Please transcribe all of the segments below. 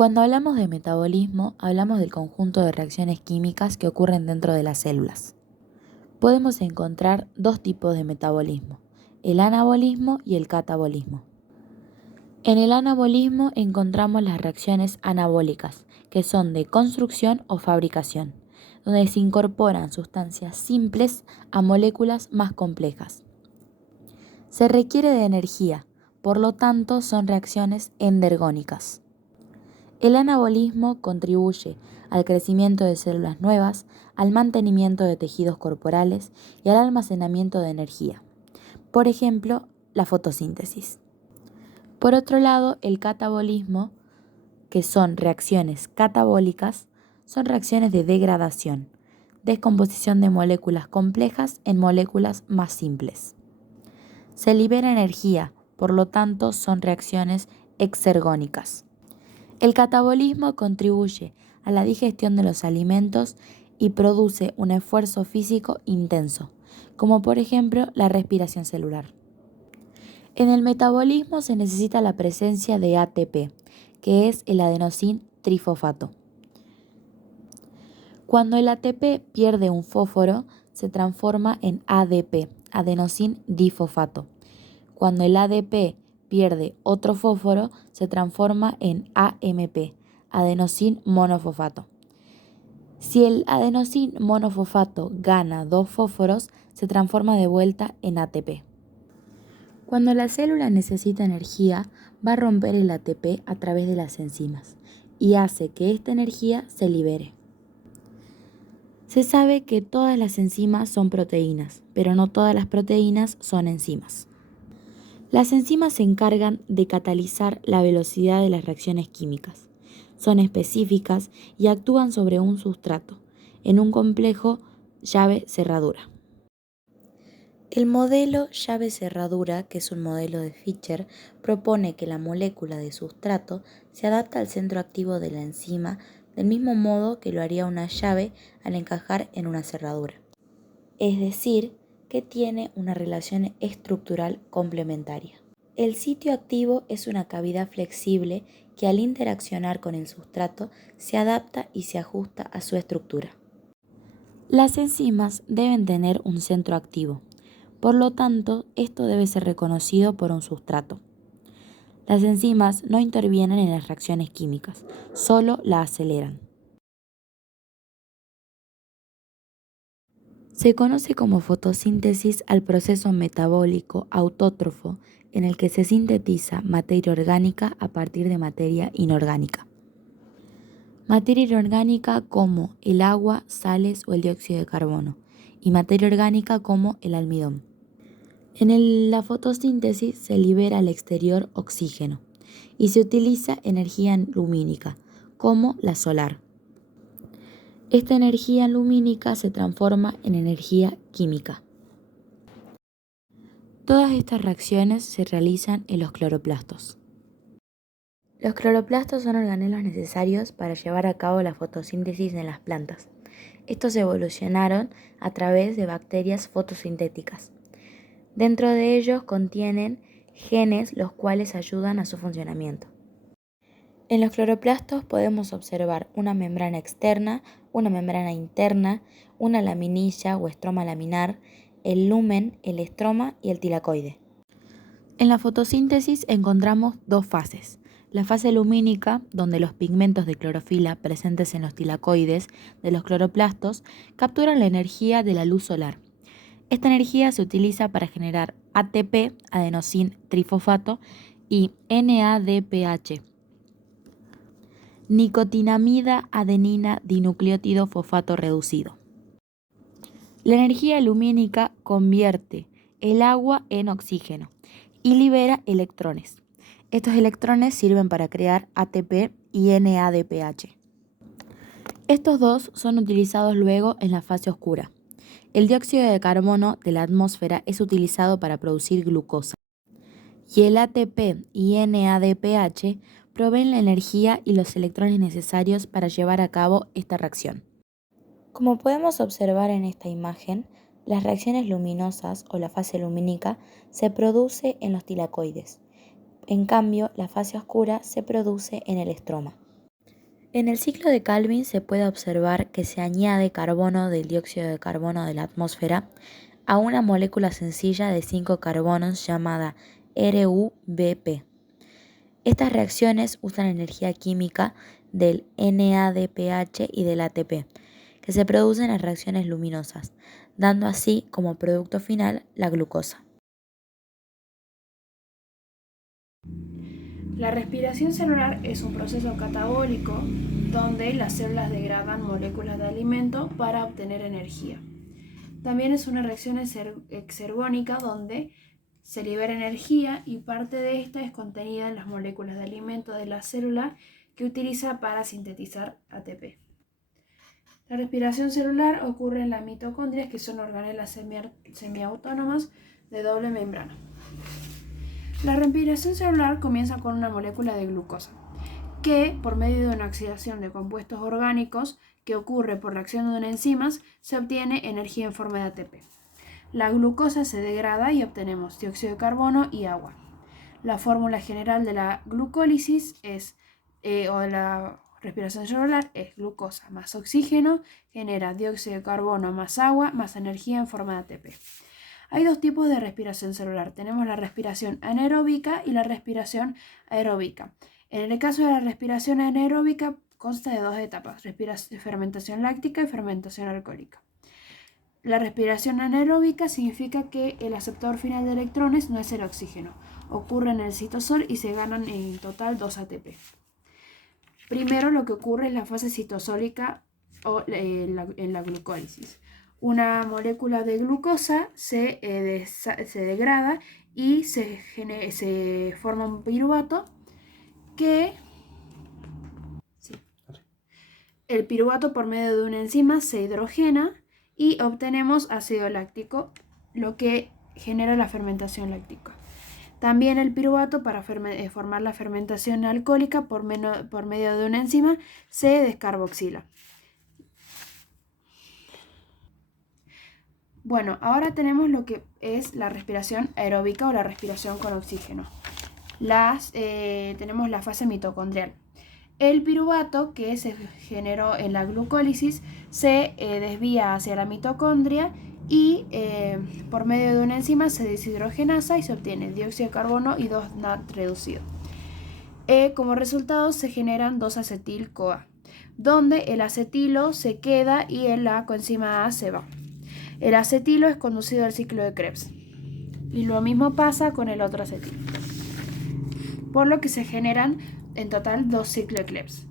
Cuando hablamos de metabolismo, hablamos del conjunto de reacciones químicas que ocurren dentro de las células. Podemos encontrar dos tipos de metabolismo, el anabolismo y el catabolismo. En el anabolismo encontramos las reacciones anabólicas, que son de construcción o fabricación, donde se incorporan sustancias simples a moléculas más complejas. Se requiere de energía, por lo tanto son reacciones endergónicas. El anabolismo contribuye al crecimiento de células nuevas, al mantenimiento de tejidos corporales y al almacenamiento de energía. Por ejemplo, la fotosíntesis. Por otro lado, el catabolismo, que son reacciones catabólicas, son reacciones de degradación, descomposición de moléculas complejas en moléculas más simples. Se libera energía, por lo tanto son reacciones exergónicas. El catabolismo contribuye a la digestión de los alimentos y produce un esfuerzo físico intenso, como por ejemplo la respiración celular. En el metabolismo se necesita la presencia de ATP, que es el adenosín trifosfato. Cuando el ATP pierde un fósforo, se transforma en ADP, adenosín difosfato. Cuando el ADP pierde otro fósforo, se transforma en AMP, adenosín monofosfato. Si el adenosín monofosfato gana dos fósforos, se transforma de vuelta en ATP. Cuando la célula necesita energía, va a romper el ATP a través de las enzimas y hace que esta energía se libere. Se sabe que todas las enzimas son proteínas, pero no todas las proteínas son enzimas. Las enzimas se encargan de catalizar la velocidad de las reacciones químicas. Son específicas y actúan sobre un sustrato, en un complejo llave-cerradura. El modelo llave-cerradura, que es un modelo de Fischer, propone que la molécula de sustrato se adapta al centro activo de la enzima del mismo modo que lo haría una llave al encajar en una cerradura. Es decir, que tiene una relación estructural complementaria. El sitio activo es una cavidad flexible que al interaccionar con el sustrato se adapta y se ajusta a su estructura. Las enzimas deben tener un centro activo. Por lo tanto, esto debe ser reconocido por un sustrato. Las enzimas no intervienen en las reacciones químicas, solo la aceleran. Se conoce como fotosíntesis al proceso metabólico autótrofo en el que se sintetiza materia orgánica a partir de materia inorgánica. Materia inorgánica como el agua, sales o el dióxido de carbono, y materia orgánica como el almidón. En la fotosíntesis se libera al exterior oxígeno y se utiliza energía lumínica, como la solar. Esta energía lumínica se transforma en energía química. Todas estas reacciones se realizan en los cloroplastos. Los cloroplastos son organelos necesarios para llevar a cabo la fotosíntesis en las plantas. Estos evolucionaron a través de bacterias fotosintéticas. Dentro de ellos contienen genes los cuales ayudan a su funcionamiento. En los cloroplastos podemos observar una membrana externa, una membrana interna, una laminilla o estroma laminar, el lumen, el estroma y el tilacoide. En la fotosíntesis encontramos dos fases. La fase lumínica, donde los pigmentos de clorofila presentes en los tilacoides de los cloroplastos capturan la energía de la luz solar. Esta energía se utiliza para generar ATP, adenosín trifosfato, y NADPH, nicotinamida adenina dinucleótido fosfato reducido. La energía lumínica convierte el agua en oxígeno y libera electrones. Estos electrones sirven para crear ATP y NADPH. Estos dos son utilizados luego en la fase oscura. El dióxido de carbono de la atmósfera es utilizado para producir glucosa y el ATP y NADPH proveen la energía y los electrones necesarios para llevar a cabo esta reacción. Como podemos observar en esta imagen, las reacciones luminosas o la fase lumínica se produce en los tilacoides. En cambio, la fase oscura se produce en el estroma. En el ciclo de Calvin se puede observar que se añade carbono del dióxido de carbono de la atmósfera a una molécula sencilla de 5 carbonos llamada RuBp. Estas reacciones usan energía química del NADPH y del ATP, que se producen en reacciones luminosas, dando así como producto final la glucosa. La respiración celular es un proceso catabólico donde las células degradan moléculas de alimento para obtener energía. También es una reacción exergónica donde se libera energía y parte de esta es contenida en las moléculas de alimento de la célula que utiliza para sintetizar ATP. La respiración celular ocurre en las mitocondrias, que son organelas semiautónomas de doble membrana. La respiración celular comienza con una molécula de glucosa, que por medio de una oxidación de compuestos orgánicos que ocurre por reacción de enzimas, se obtiene energía en forma de ATP. La glucosa se degrada y obtenemos dióxido de carbono y agua. La fórmula general de la glucólisis o de la respiración celular es glucosa más oxígeno, genera dióxido de carbono más agua más energía en forma de ATP. Hay dos tipos de respiración celular. Tenemos la respiración anaeróbica y la respiración aeróbica. En el caso de la respiración anaeróbica consta de dos etapas, fermentación láctica y fermentación alcohólica. La respiración anaeróbica significa que el aceptor final de electrones no es el oxígeno. Ocurre en el citosol y se ganan en total 2 ATP. Primero lo que ocurre es la fase citosólica o en la glucólisis. Una molécula de glucosa se degrada y se forma un piruvato que el piruvato por medio de una enzima se hidrogena y obtenemos ácido láctico, lo que genera la fermentación láctica. También el piruvato para formar la fermentación alcohólica por medio de una enzima se descarboxila. Bueno, ahora tenemos lo que es la respiración aeróbica o la respiración con oxígeno. Tenemos la fase mitocondrial. El piruvato que se generó en la glucólisis se desvía hacia la mitocondria y por medio de una enzima se deshidrogenasa y se obtiene dióxido de carbono y 2-NAD reducido. Como resultado se generan 2-acetil-CoA, donde el acetilo se queda y la coenzima A se va. El acetilo es conducido al ciclo de Krebs. Y lo mismo pasa con el otro acetilo. Por lo que se generan en total 2 ciclos de Krebs.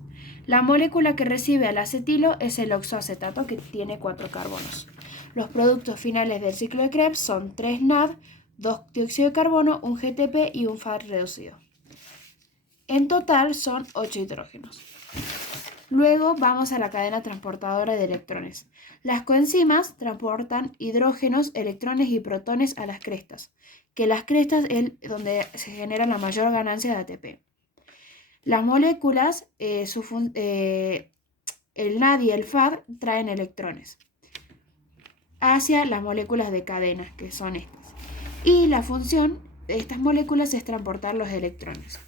La molécula que recibe al acetilo es el oxoacetato, que tiene 4 carbonos. Los productos finales del ciclo de Krebs son 3 NAD, 2 dióxido de carbono, un GTP y un FAD reducido. En total son 8 hidrógenos. Luego vamos a la cadena transportadora de electrones. Las coenzimas transportan hidrógenos, electrones y protones a las crestas, que las crestas es donde se genera la mayor ganancia de ATP. Las moléculas, el NAD y el FAD traen electrones hacia las moléculas de cadena, que son estas. Y la función de estas moléculas es transportar los electrones.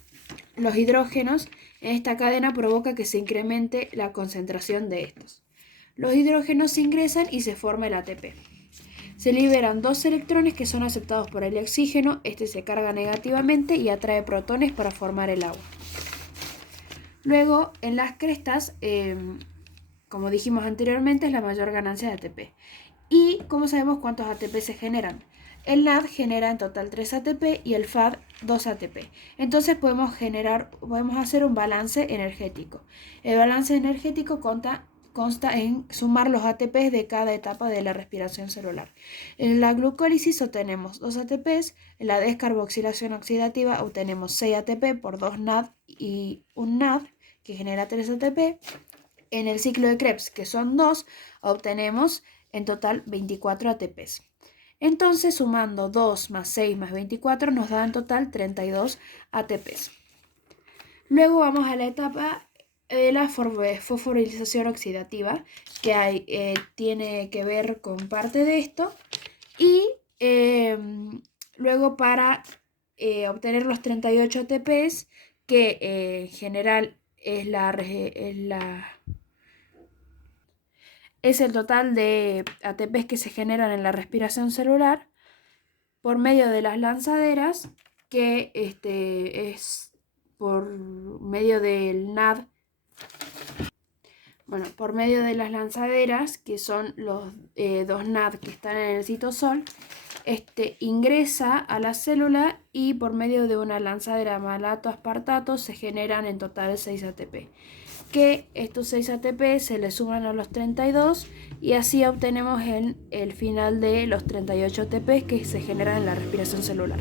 Los hidrógenos en esta cadena provoca que se incremente la concentración de estos. Los hidrógenos se ingresan y se forma el ATP. Se liberan 2 electrones que son aceptados por el oxígeno, este se carga negativamente y atrae protones para formar el agua. Luego, en las crestas, como dijimos anteriormente, es la mayor ganancia de ATP. ¿Y cómo sabemos cuántos ATP se generan? El NAD genera en total 3 ATP y el FAD 2 ATP. Entonces podemos hacer un balance energético. El balance energético consta en sumar los ATPs de cada etapa de la respiración celular. En la glucólisis obtenemos 2 ATPs, en la descarboxilación oxidativa obtenemos 6 ATP por 2 NAD y un NAD que genera 3 ATP. En el ciclo de Krebs, que son 2, obtenemos en total 24 ATPs. Entonces, sumando 2 más 6 más 24 nos da en total 32 ATPs. Luego vamos a la etapa de la fosforilización oxidativa, que tiene que ver con parte de esto. Y luego para obtener los 38 ATPs, que en general es el total de ATPs que se generan en la respiración celular por medio de las lanzaderas, que es por medio del NAD. Bueno, por medio de las lanzaderas, que son los dos NAD que están en el citosol, ingresa a la célula y por medio de una lanzadera malato-aspartato se generan en total 6 ATP. Que estos 6 ATP se le suman a los 32 y así obtenemos el final de los 38 ATP que se generan en la respiración celular.